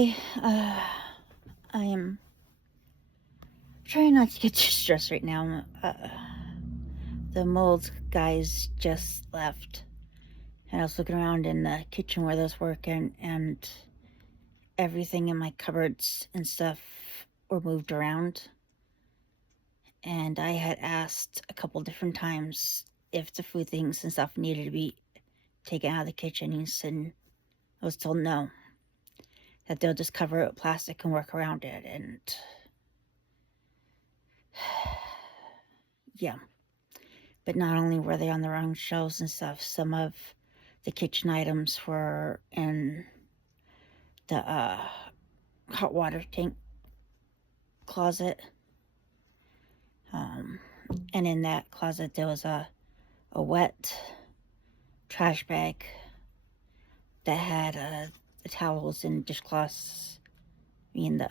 Hey, I am trying not to get too stressed right now. The mold guys just left, and I was looking around in the kitchen where they was working, and everything in my cupboards and stuff were moved around. And I had asked a couple different times if the food things and stuff needed to be taken out of the kitchen. He said, I was told no, that they'll just cover it with plastic and work around it. And yeah. But not only were they on their own shelves and stuff, some of the kitchen items were in the hot water tank closet. And in that closet, there was a wet trash bag that had the towels and dishcloths, the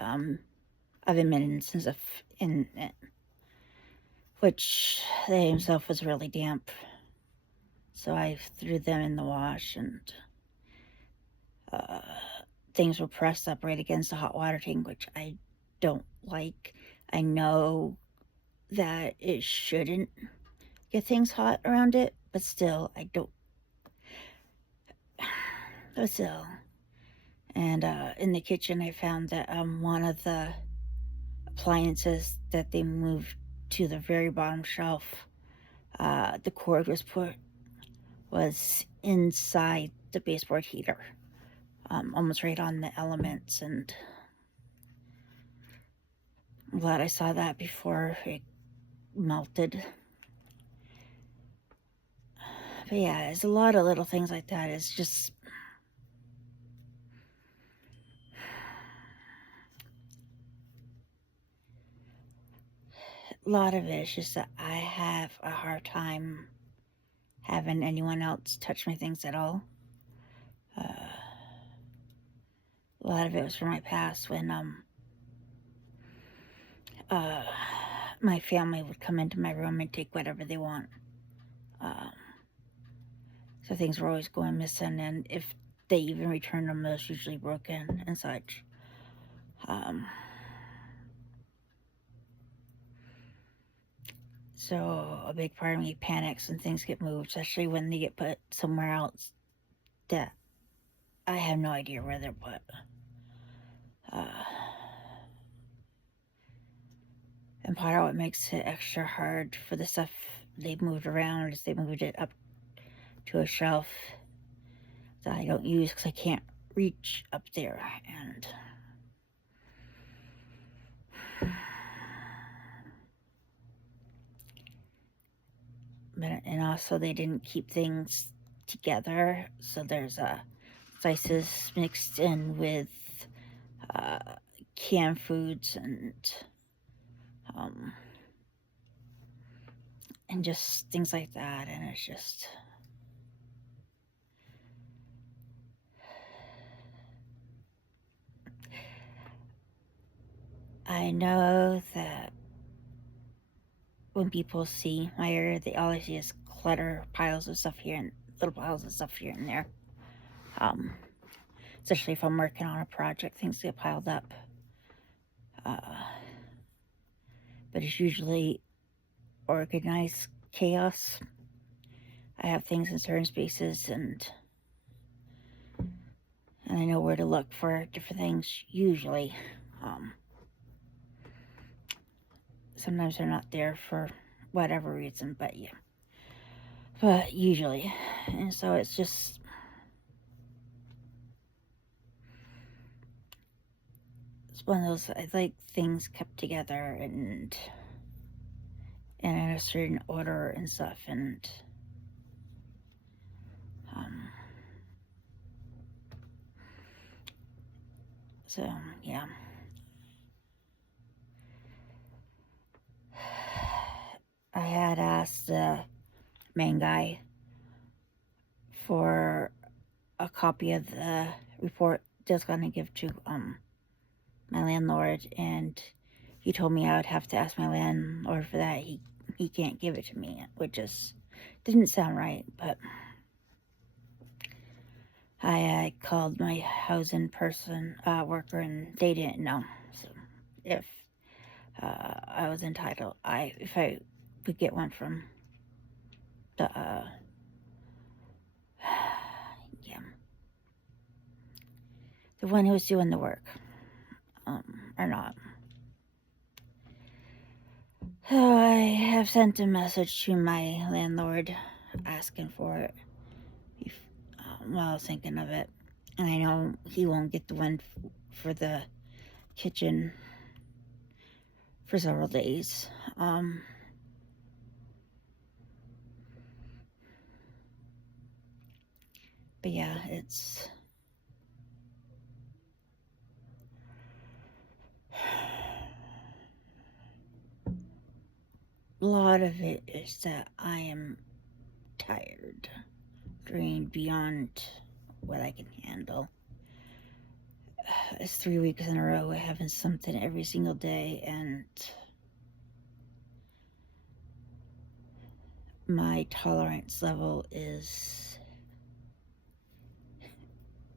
oven mitts and stuff in it, which they himself was really damp. So I threw them in the wash, and things were pressed up right against the hot water tank, which I don't like. I know that it shouldn't get things hot around it, but still, I don't. But still. And in the kitchen, I found that one of the appliances that they moved to the very bottom shelf, the cord was inside the baseboard heater, almost right on the elements, and I'm glad I saw that before it melted. But yeah, there's a lot of little things like that. It's just a lot of it is just that I have a hard time having anyone else touch my things at all. A lot of it was from my past when my family would come into my room and take whatever they want. So things were always going missing, and if they even returned them, those usually broken and such. So a big part of me panics when things get moved, especially when they get put somewhere else that I have no idea where they're put. And part of what makes it extra hard for the stuff they've moved around is they moved it up to a shelf that I don't use because I can't reach up there. And also they didn't keep things together, so there's slices mixed in with canned foods and just things like that, and it's just I know that when people see my area, they always see is clutter, piles of stuff here and little piles of stuff here and there. Especially if I'm working on a project, things get piled up. But it's usually organized chaos. I have things in certain spaces, and I know where to look for different things, usually. Sometimes they're not there for whatever reason, but yeah. But usually. And so it's just it's one of those, I like things kept together and in a certain order and stuff, and so yeah. I had asked the main guy for a copy of the report that I was going to give to my landlord, and he told me I would have to ask my landlord for that. He can't give it to me, which just didn't sound right, but I called my housing worker, and they didn't know. So if I was entitled, if I could get one from the yeah, the one who was doing the work, or not. So I have sent a message to my landlord asking for it while I was thinking of it. And I know he won't get the one for the kitchen for several days. But yeah, it's a lot of it is that I am tired, drained beyond what I can handle. It's 3 weeks in a row of having something every single day, and my tolerance level is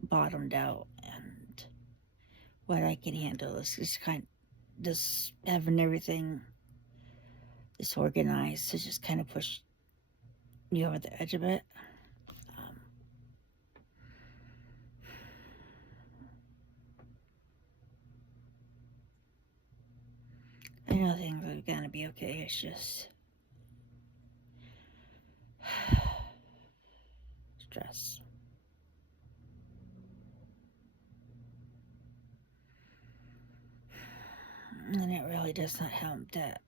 bottomed out, and what I can handle is just having everything disorganized to just kind of push me over the edge of it. I know things are gonna be okay. It's just stress. And it really does not help that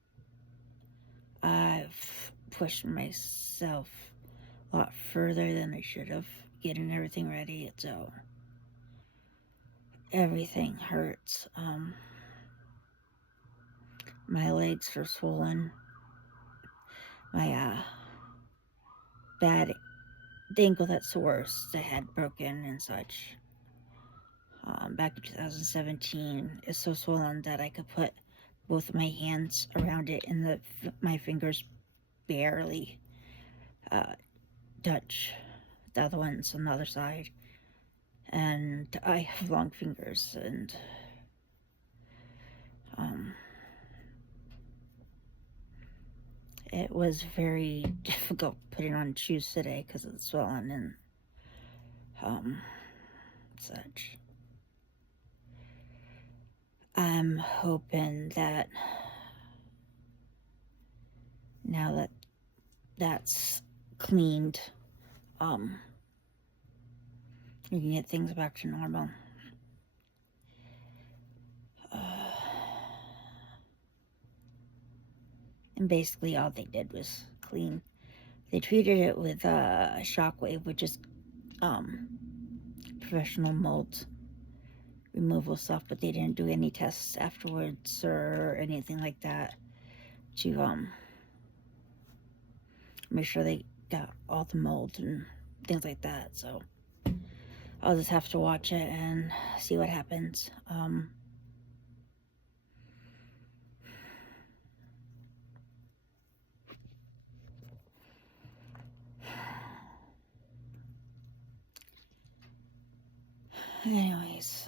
I've pushed myself a lot further than I should have, getting everything ready. So everything hurts. My legs are swollen. My bad the ankle that sores I had broken and such back in 2017 is so swollen that I could put both of my hands around it, and my fingers barely touch the other ones on the other side. And I have long fingers, and it was very difficult putting on shoes today because of the swelling and such. I'm hoping that now that that's cleaned, we can get things back to normal. And basically all they did was clean. They treated it with a shockwave, which is professional mold removal stuff, but they didn't do any tests afterwards or anything like that to make sure they got all the mold and things like that. So I'll just have to watch it and see what happens. Anyways,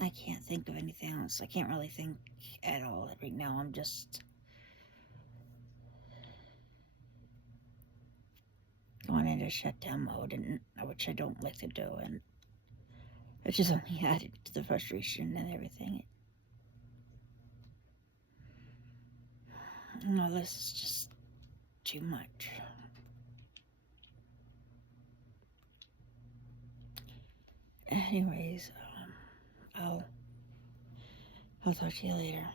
I can't think of anything else. I can't really think at all right now. I'm just going into shutdown mode, and which I don't like to do, and it just only added to the frustration and everything. No, this is just too much. Anyways, I'll talk to you later.